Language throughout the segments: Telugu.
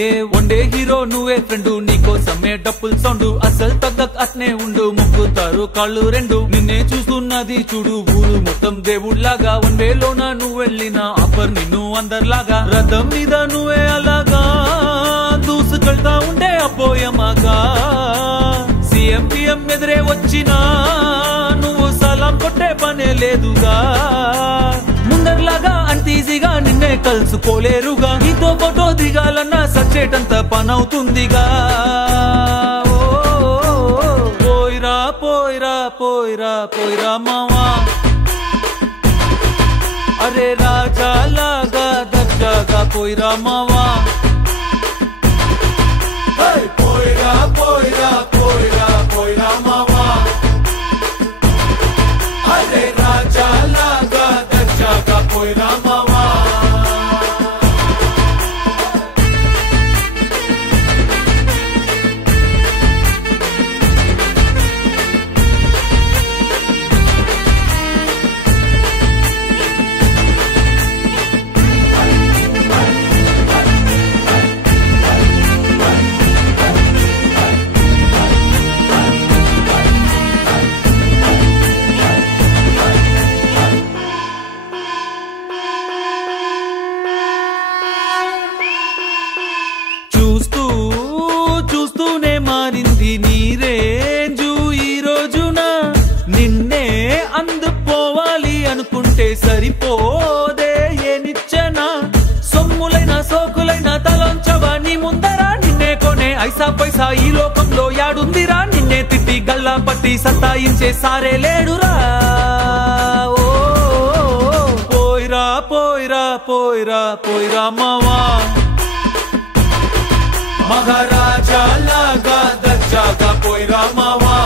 ఏ వన్డే హీరో నువ్వే ఫ్రెండు, నీకోసమే డప్పుల్ సౌండ్, అసలు తగ్గక్ అట్నే ఉండు, మొక్కుతారు కాళ్ళు రెండు. నిన్నే చూస్తున్నది చూడు ఊరు మొత్తం దేవుళ్లాగా, వన్ వేలోన నువ్వు వెళ్ళిన ఆఫర్ నిన్ను అందరిలాగా, రథం మీద నువ్వే అలాగా దూసుకెళ్తా ఉండే అపోయమాగా. సీఎం పిఎం ఎదురే వచ్చినా నువ్వు సలాం కొట్టే పనే లేదుగా, ముందర్లాగా అంత ఈజీగా నిన్నే కలుసుకోలేరుగా, నీతో ఫోటో దిగాలన్నా సచ్చేటంత పనవుతుందిగా. పోయిరా పోయిరా పోయిరా పోయిరా మావా, అరే రాజా లాగా దర్జాగా పోయిరా మావా. పోయిరా పోయిరా పోయిరా పోయిరా మావా, అరే రాజా లాగా దర్జాగా పోయిరా మావా. చూస్తూనే మారింది నీ రేంజు ఈ రోజున, నిన్నే అందుపోవాలి అనుకుంటే సరిపోదే ఏ నిచ్చెన, సొమ్ములైన సోకులైన తలంచవా నీ ముందరా, నిన్నే కొనే ఐసా పైసా ఈ లోకంలో యాడుందిరా, నిన్నే తిట్టి గల్లా పట్టి సతాయించే సారే లేడురా. ఓ పోయిరా పోయిరా పోయిరా పోయిరా మావా, మహారాజా లాగా దర్జాగా పోయిరా మావా.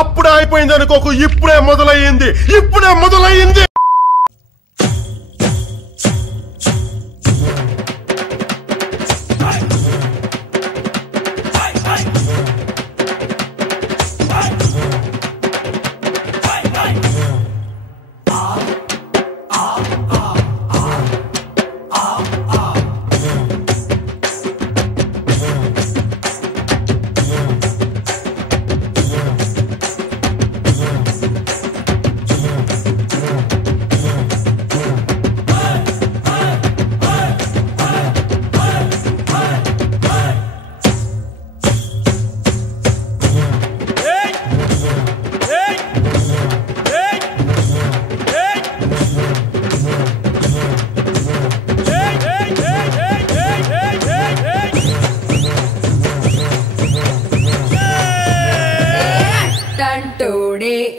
అప్పుడే అయిపోయింది అనుకోకు, ఇప్పుడే మొదలయ్యింది, ఇప్పుడే మొదలయ్యింది.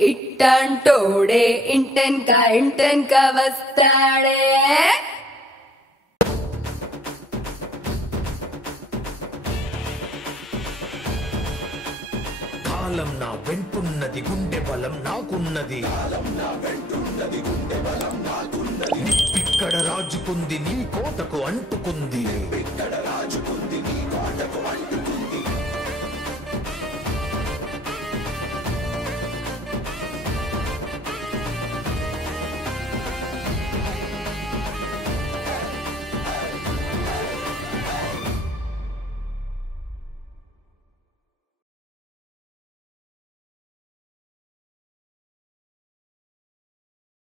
ఇట్టంటోడే ఇంటెన్క వస్తాడే. కాలం నా వెంటున్నది, గుండె బలం నాకున్నది, ఇక్కడ రాజుకుంది నీ కోటకు అంటుకుంది.